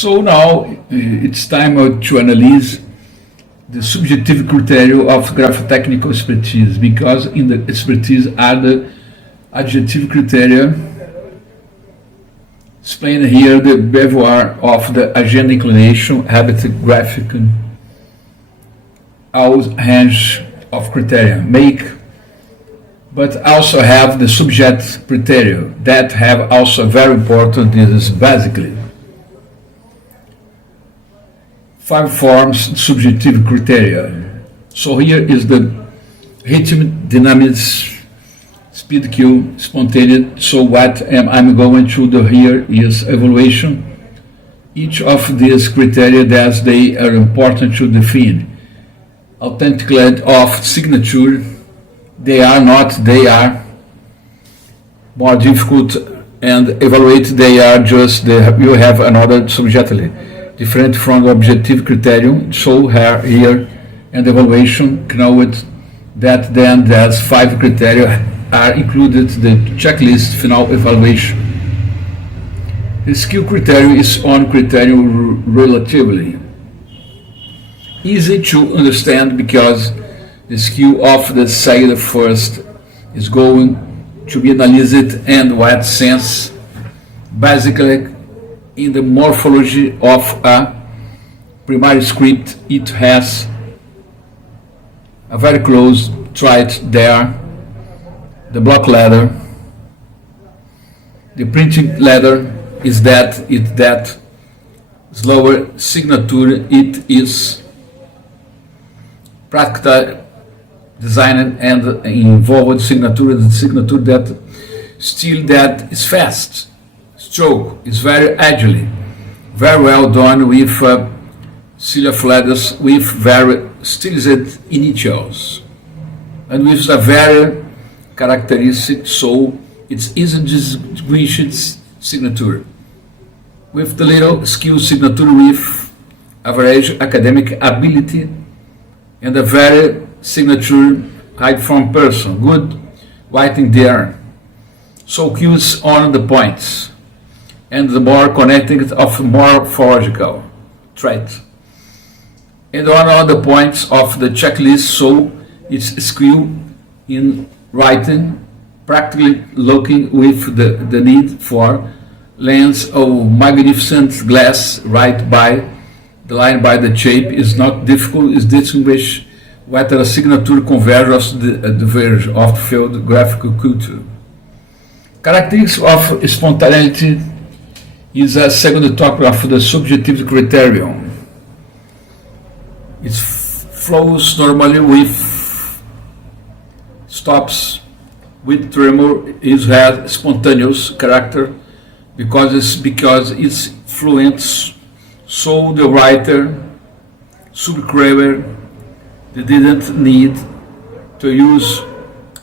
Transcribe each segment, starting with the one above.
So now it's time to analyze the subjective criteria of graphotechnical expertise, because in the expertise are the adjective criteria explained here, the behavior of the agenda inclination, habit, graphic, all range of criteria make, but also have the subject criteria that have also very important. This is basically five forms subjective criteria. So here is the rhythm, dynamics, speed, cue, spontaneity. So what I'm going to do here is evaluation. Each of these criteria that they are important to define. Authenticity of signature, they are not, they are more difficult, and evaluate, they are just, you have another subjectively different from the objective criterion. So here and evaluation note that then there's five criteria are included the checklist final evaluation. The skill criterion is on criterion relatively easy to understand, because the skill of the sailor first is going to be analyzed and what sense basically in the morphology of a primary script. It has a very close trait there, the block letter, the printing letter is that slower signature. It is practical designed and involved signature, the signature that still that is fast. Stroke is very agile, very well done with serif letters with very stylized initials and with a very characteristic, so it's easy to distinguish its signature with the little skill signature with average academic ability and a very signature hide from person, good writing there. So cues on the points and the more connected of morphological trait. And on all the points of the checklist, so it's skill in writing, practically looking with the need for lens of magnificent glass right by the line by the shape is not difficult, is distinguish whether a signature converges the verge of field graphical culture. Characteristics of spontaneity is a second topic of the subjective criterion. It flows normally with stops, with tremor. It has spontaneous character because it's fluent. So the writer, subscriber, they didn't need to use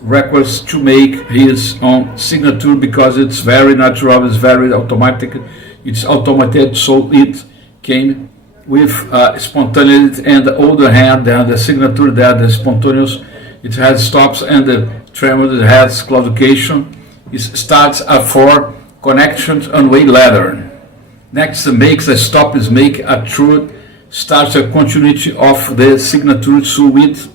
records to make his own signature, because it's very natural, it's very automatic, it's automated, so it came with spontaneity. And the other hand, the signature that the spontaneous, it has stops and the tremor, it has claudication. It starts for connections on way ladder. Next makes a stop is make a true, starts a continuity of the signature, so it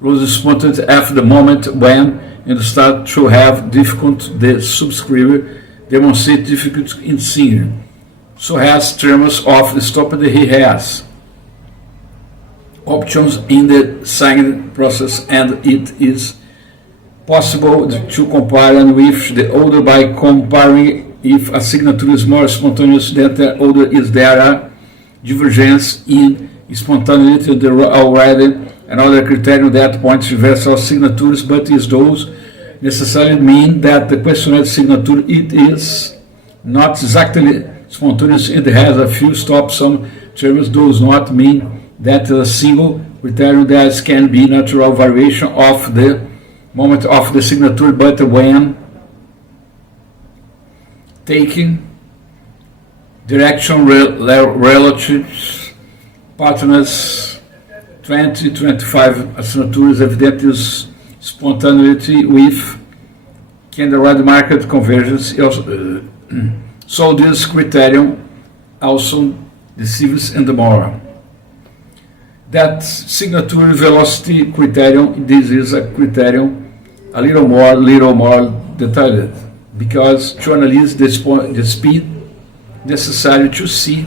was spontaneous at the moment when it start to have difficult, the subscriber demonstrate difficult in singing. So has tremors of the stop that he has options in the signing process, and it is possible to compare with the other by comparing if a signature is more spontaneous than the other. Is there a divergence in spontaneity? There are already another criterion that points to universal signatures, but is those necessarily mean that the questionnaire signature it is not exactly spontaneous, it has a few stops. Some terms does not mean that a single criterion that can be natural variation of the moment of the signature, but when taking direction relatives partners 20-25 signatures evident is spontaneity with candidate market convergence. So this criterion also deceives and more. That signature velocity criterion, this is a criterion a little more detailed, because to analyze the speed necessary to see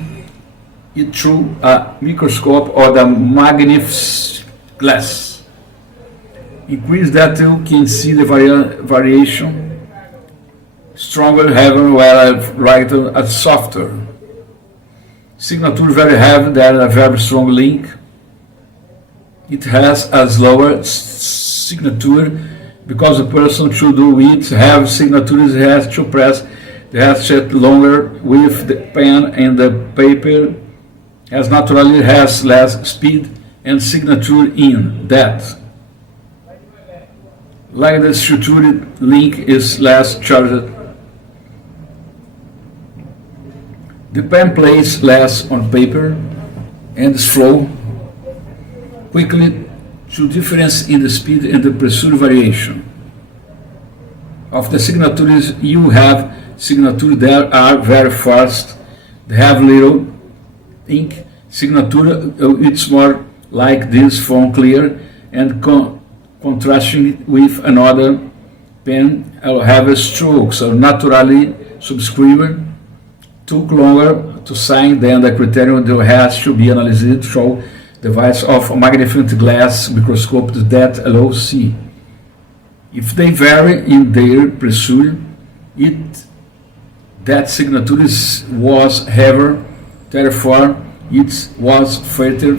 it through a microscope or the magnifying glass. Increase that you can see the variation stronger heaven while I write a softer. Signature very heavy, there a very strong link. It has a slower signature because the person should do it have signatures has to press the headset longer with the pen and the paper as naturally has less speed and signature in that. Like the structured link is less charged. The pen plays less on paper and slow quickly to difference in the speed and the pressure variation. Of the signatures, you have signatures that are very fast, they have little ink. Signature, it's more like this font clear and contrasting with another pen will have a stroke, so naturally subscriber took longer to sign than the criterion that has to be analyzed through device of magnifying glass microscope that allow see. If they vary in their pressure, that signature was heavier, therefore it was faster,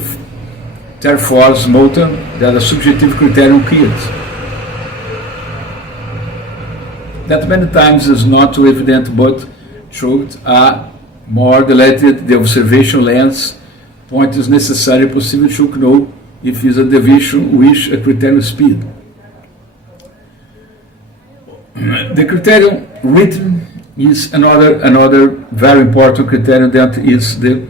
therefore smoother than the subjective criterion kit. That many times is not too evident, but truth are more dilated the observation lens point is necessary possible to know if is a deviation which a criterion speed. The criterion rhythm is another very important criterion that is the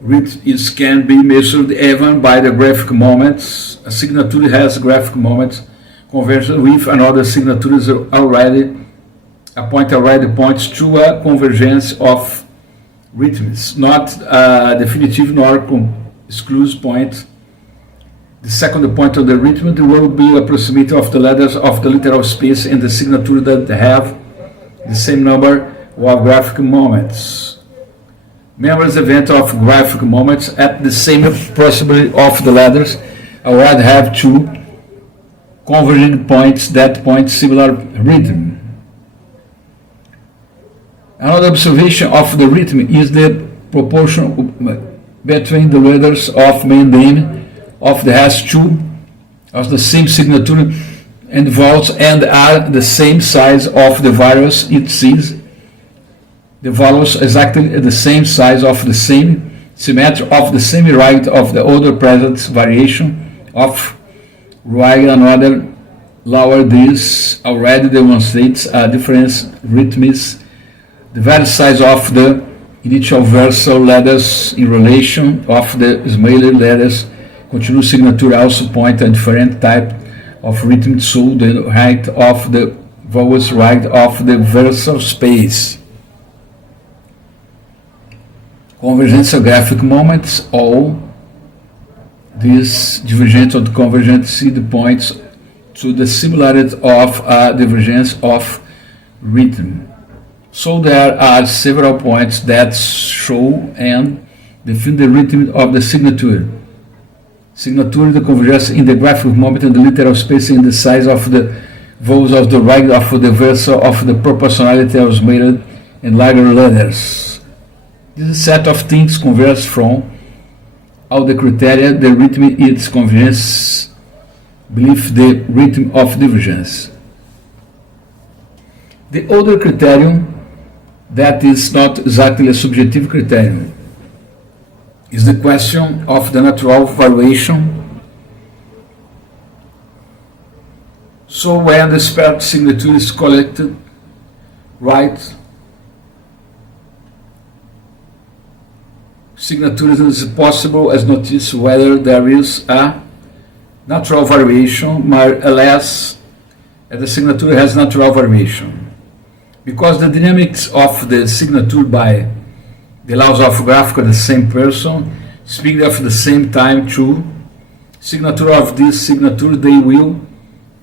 rhythm can be measured even by the graphic moments. A signature has graphic moments conversion with another signature is already points to a convergence of rhythms, not a definitive nor exclusive point. The second point of the rhythm will be a proximity of the letters of the literal space in the signature that have the same number of graphic moments. Members event of graphic moments at the same possibility of the letters would have two converging points that point similar rhythm. Another observation of the rhythm is the proportion between the letters of main name of the hash 2 of the same signature and vowels and are the same size of the variables it sees. The vowels exactly the same size of the same symmetry of the same right of the other present variation of while another lower this already demonstrates a difference rhythms. The value size of the initial versal letters in relation of the smaller letters continuous signature also point a different type of rhythm, so the height of the vowels right of the versal space. Convergence of graphic moments, all these divergence or convergence seed points to the similarity of a divergence of rhythm. So there are several points that show and define the rhythm of the signature. Signature, the convergence in the graphic moment and the literal space in the size of the vowels of the right of the versal of the proportionality of smaller and larger letters. This set of things converge from all the criteria, the rhythm its convergence, believe the rhythm of divergence. The other criterion that is not exactly a subjective criterion is the question of the natural variation. So when the spread signature is collected, right, signatures is possible as notice whether there is a natural variation, more or less, the signature has natural variation. Because the dynamics of the signature by The laws of graphic are the same person, speaking of the same time, true. Signature of this signature, they will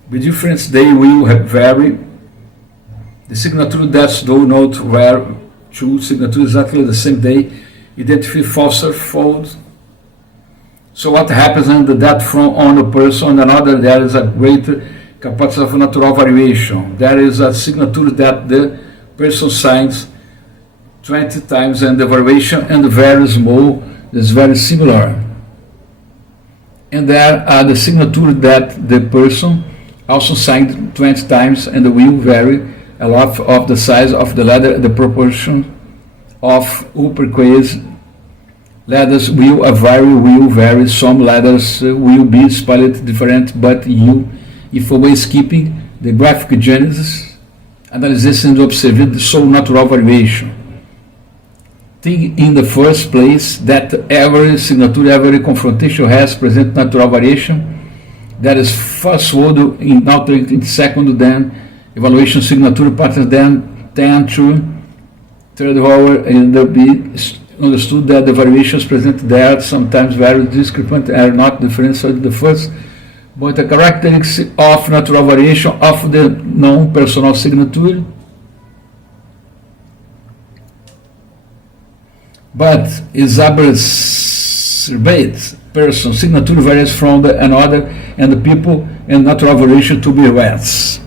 be different, they will vary. The signature that do not vary, true. Signature exactly the same day, identify falsehood. So what happens under that from on a person, another, there is a greater capacity of natural variation. There is a signature that the person signs 20 times and the variation and very small is very similar. And there are the signature that the person also signed 20 times and will vary a lot of the size of the letter, the proportion of uppercase letters will vary. Some letters will be spelled different, but you, if always keeping the graphic genesis, analysis and observe the so natural variation. Think in the first place that every signature, every confrontation has present natural variation. That is falsehood in alternating second, then evaluation signature patterns, then 10 to third hour, and be understood that the variations present there sometimes very discrepant are not different in the first, but the characteristics of natural variation of the non-personal signature. But exacerbate person signature varies from the another and the people and natural variation to be less.